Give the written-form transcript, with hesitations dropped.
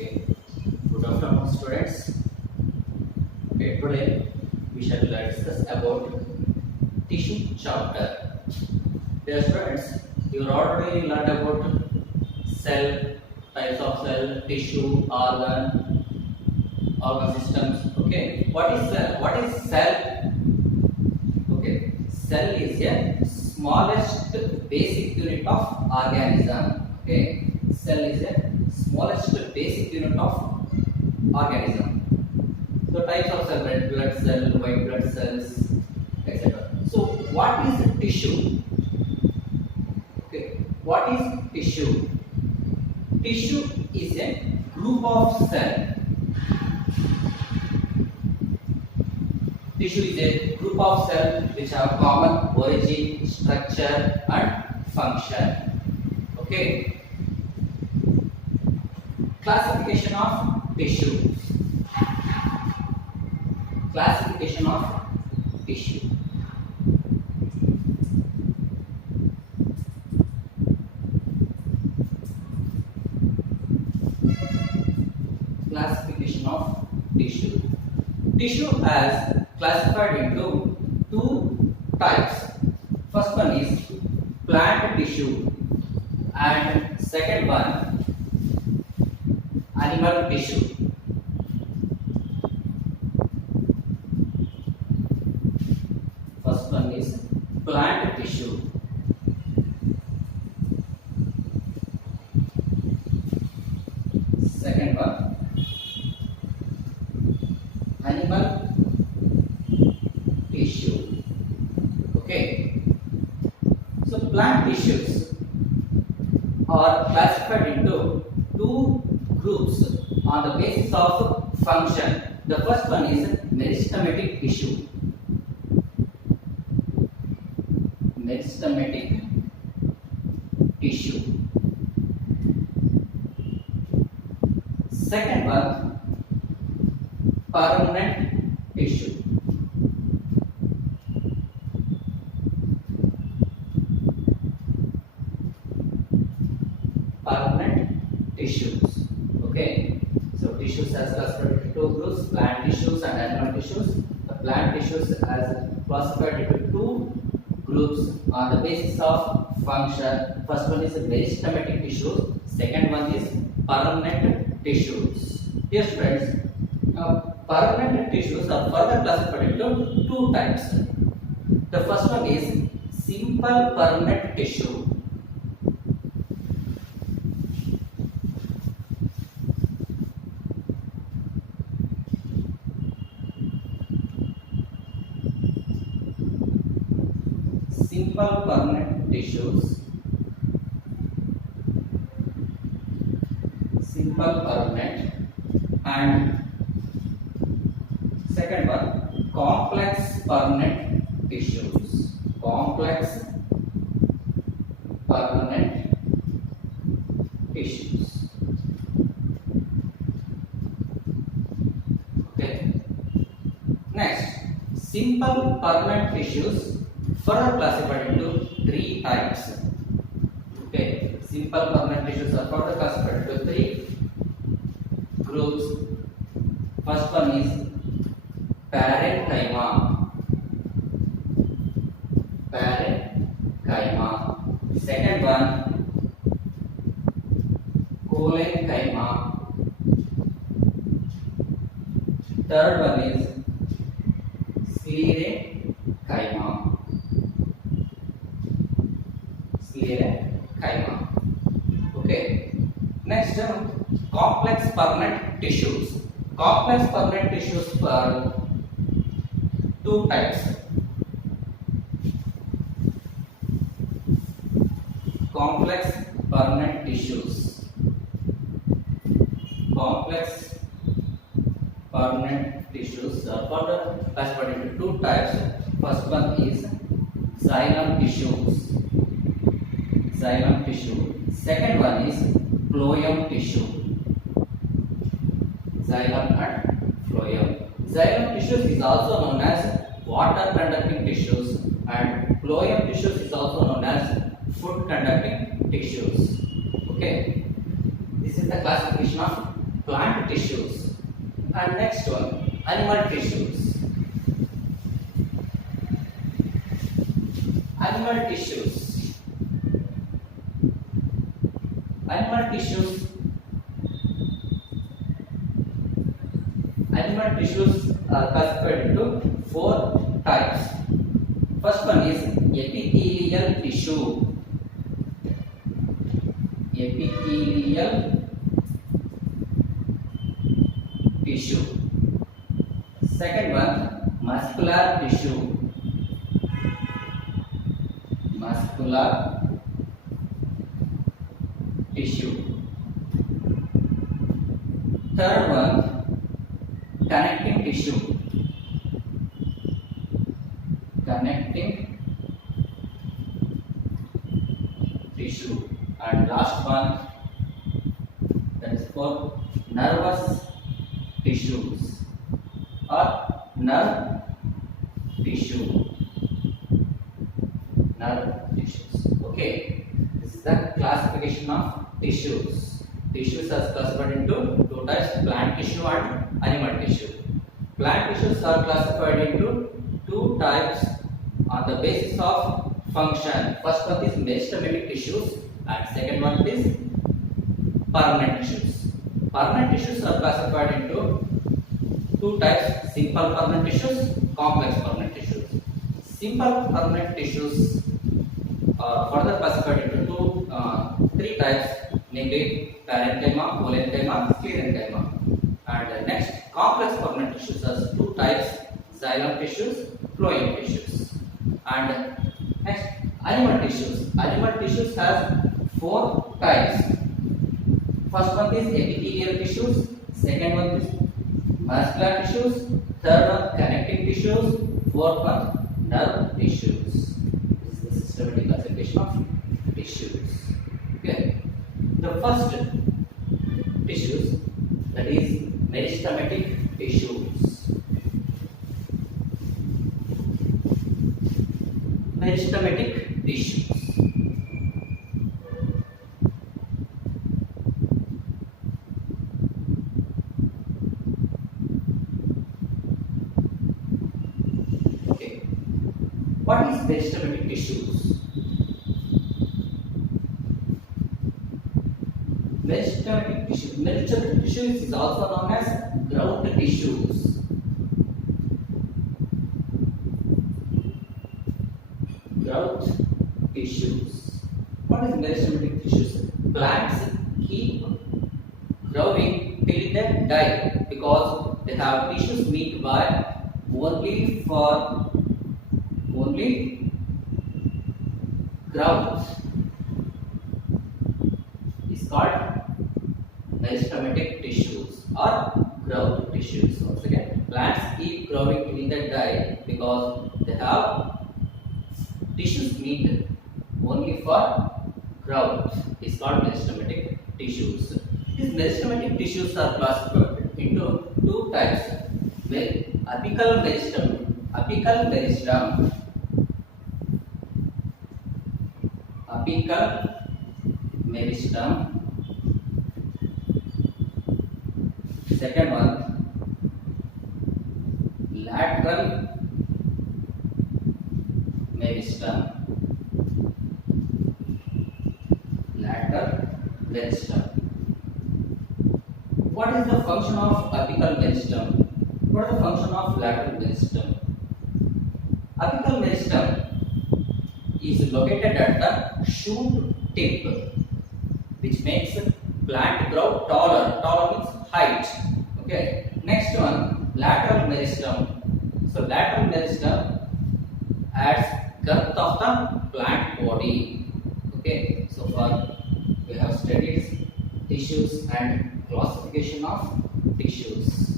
Okay, good afternoon, students. Okay, today we shall discuss about tissue chapter. Dear students, you already learned about cell, types of cell, tissue, organ systems. Okay, what is cell? What is cell? Okay, cell is a smallest basic unit of organism. Okay, cell is a smallest basic unit of organism. So types of cell: red blood cell, white blood cells, etc. So what is tissue? Okay, what is tissue? Tissue is a group of cells. Tissue is a group of cells which have common origin, structure, and function. Okay. Classification of tissue. Classification of tissue. Classification of tissue. Tissue has classified into two types. First one is plant tissue and second one animal tissue. First one is plant tissue. Second one animal tissue. Okay. So plant tissues are classified into two groups on the basis of function. The first one is meristematic tissue. Meristematic tissue. Second one, permanent tissue. Permanent tissues. Okay. So tissues has classified into two groups: plant tissues and animal tissues. The plant tissues has classified into two groups on the basis of function. First one is meristematic tissues. Second one is permanent tissues. Yes, friends. Now, permanent tissues are further classified into two types. The first one is simple permanent tissue. Simple permanent tissues. Simple permanent. And second one, complex permanent tissues. Complex permanent tissues. Okay. Next, simple permanent tissues further classified into three types. Okay, simple permanent tissues are further classified into three groups. First one is parenchyma. Parenchyma. Second one, collenchyma. Third one is sclerenchyma. Sclerenchyma. Okay. Next, complex permanent tissues. Complex permanent tissues are two types. Complex permanent tissues. Complex permanent tissues are further classified into two types. First one is xylem tissues. Xylem tissue. Second one is phloem tissue. Xylem and phloem. Xylem tissues is also known as water conducting tissues, and phloem tissues is also known as food conducting tissues. Okay, this is the classification of plant tissues. And next one, animal tissues. Animal tissues. Animal tissues. Animal tissues are classified into 4 types. First one is epithelial tissue. Epithelial tissue. Second one, muscular tissue. Muscular tissue. Third one, connecting tissue. Connecting tissue. And last one, that is for nervous tissues or nerve tissue. Nerve tissues. Okay, this is the classification of tissues. Tissues are classified into 2 types: plant tissue and animal tissue. Plant tissues are classified into 2 types on the basis of function. First one is meristematic tissues and second one is permanent tissues. Permanent tissues are classified into 2 types: simple permanent tissues, complex permanent tissues. Simple permanent tissues are further classified into 3 types, namely parenchyma, parenchyma, sclerenchyma. And next, complex permanent tissues are 2 types: xylem tissues, phloem tissues. And next, animal tissues. Animal tissues has 4 types. First one is epithelial tissues, second one is muscular tissues, third one connecting tissues, fourth one nerve tissues. This is the systematic classification of tissues. Okay. The first tissues, that is meristematic tissues. Meristematic tissues. Okay. What is meristematic tissues? Meristematic tissues. Meristematic tissues is also known as grout tissues. Grout tissues. What is meristematic tissues? Plants keep growing till they die because they have tissues made by only grout. Is called meristematic tissues or grout tissues. Once again, plants keep growing till they die because they have tissues made only for grout. Is called meristematic tissues. These meristematic tissues are classified into 2 types: apical meristem, apical meristem, apical meristem. Second one, lateral meristem. Lateral meristem. What is the function of apical meristem? What is the function of lateral meristem? Apical meristem is located at the shoot tip, which makes plant grow taller. Taller means height. Okay. Next one, lateral meristem. So lateral meristem adds girth of the plant body. Okay. So far we have studied tissues and classification of tissues.